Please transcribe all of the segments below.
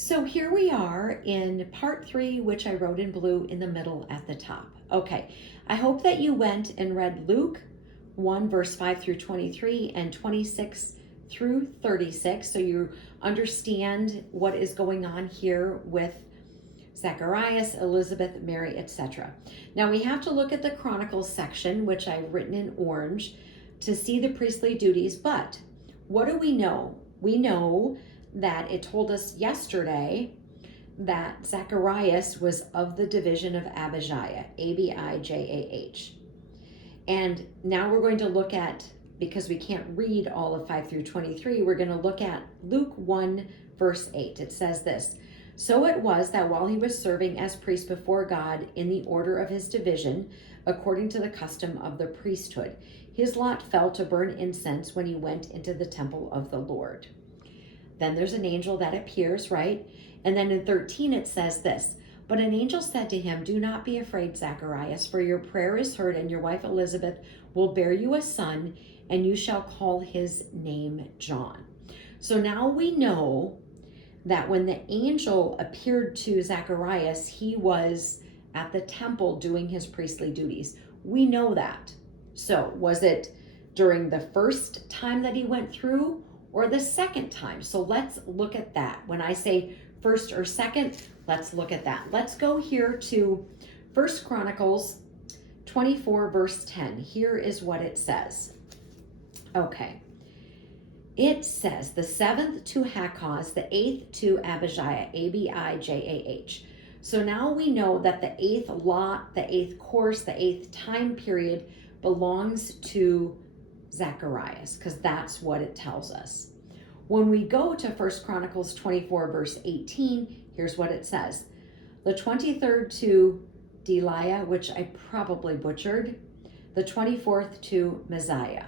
So here we are in part 3, which I wrote in blue in the middle at the top. Okay, I hope that you went and read Luke 1, verse 5 through 23 and 26 through 36, so you understand what is going on here with Zacharias, Elizabeth, Mary, etc. Now we have to look at the Chronicles section, which I've written in orange, to see the priestly duties. But what do we know? We know that it told us yesterday that Zacharias was of the division of Abijah, Abijah. And now we're going to look at, because we can't read all of 5 through 23, we're going to look at Luke 1, verse 8. It says this: "So it was that while he was serving as priest before God in the order of his division, according to the custom of the priesthood, his lot fell to burn incense when he went into the temple of the Lord." Then there's an angel that appears, right? And then in 13 it says this: "But an angel said to him, 'Do not be afraid, Zacharias, for your prayer is heard, and your wife Elizabeth will bear you a son, and you shall call his name John.'" So now we know that when the angel appeared to Zacharias, he was at the temple doing his priestly duties. We know that. So was it during the first time that he went through, or the second time? So let's look at that. When I say first or second, let's look at that. Let's go here to 1 Chronicles 24, verse 10. Here is what it says. Okay. It says, "The 7th to Hakaz, the 8th to Abijah, Abijah." So now we know that the 8th lot, the 8th course, the 8th time period belongs to Zacharias, because that's what it tells us. When we go to 1 Chronicles 24, verse 18, here's what it says: "The 23rd to Deliah," which I probably butchered, "the 24th to Messiah."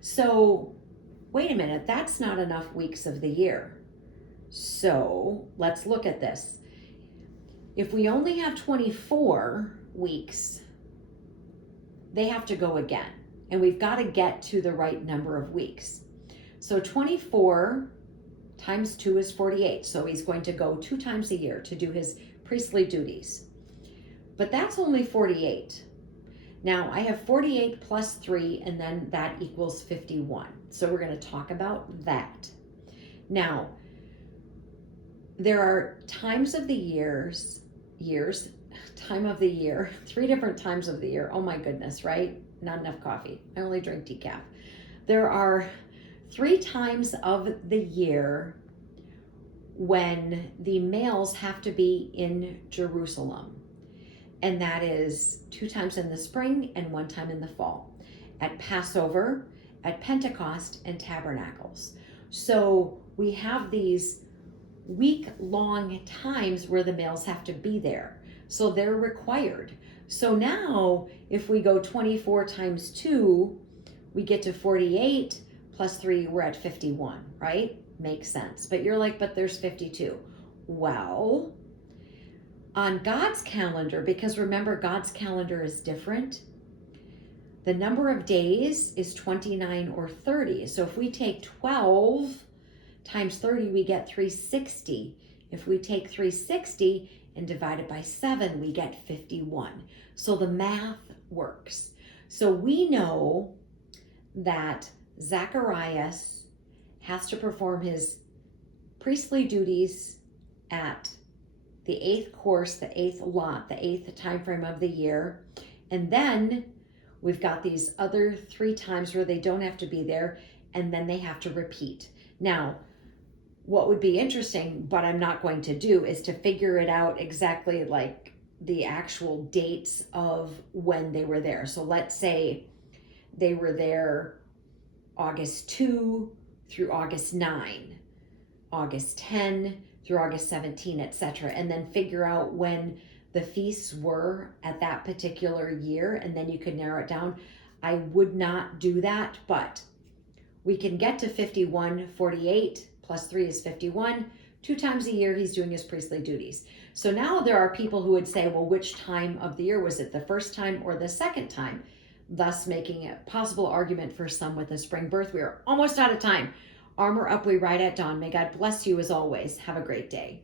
So wait a minute, that's not enough weeks of the year. So let's look at this. If we only have 24 weeks, they have to go again. And we've got to get to the right number of weeks. So 24 times 2 is 48. So he's going to go 2 times a year to do his priestly duties. But that's only 48. Now I have 48 plus 3, and then that equals 51. So we're going to talk about that. Now, there are times of the time of the year, 3 different times of the year. Oh my goodness, right? Not enough coffee. I only drink decaf. There are 3 times of the year when the males have to be in Jerusalem. And that is 2 times in the spring and 1 time in the fall. At Passover, at Pentecost, and Tabernacles. So we have these week-long times where the males have to be there. So they're required. So now if we go 24 times 2, we get to 48 plus 3, we're at 51, right? Makes sense. But you're like, but there's 52. Well, on God's calendar, because remember, God's calendar is different, the number of days is 29 or 30. So if we take 12 times 30, we get 360. If we take 360 and divide it by 7, we get 51. So the math works. So we know that Zacharias has to perform his priestly duties at the 8th course, the 8th lot, the 8th time frame of the year. And then we've got these other 3 times where they don't have to be there, and then they have to repeat. Now, what would be interesting, but I'm not going to do, is to figure it out exactly, like the actual dates of when they were there. So let's say they were there August 2 through August 9, August 10 through August 17, etc. And then figure out when the feasts were at that particular year, and then you could narrow it down. I would not do that, but we can get to 51. 48 plus 3 is 51. 2 times a year he's doing his priestly duties. So now there are people who would say, well, which time of the year was it, the first time or the second time? Thus making a possible argument for some with a spring birth. We are almost out of time. Armor up, we ride at dawn. May God bless you as always. Have a great day.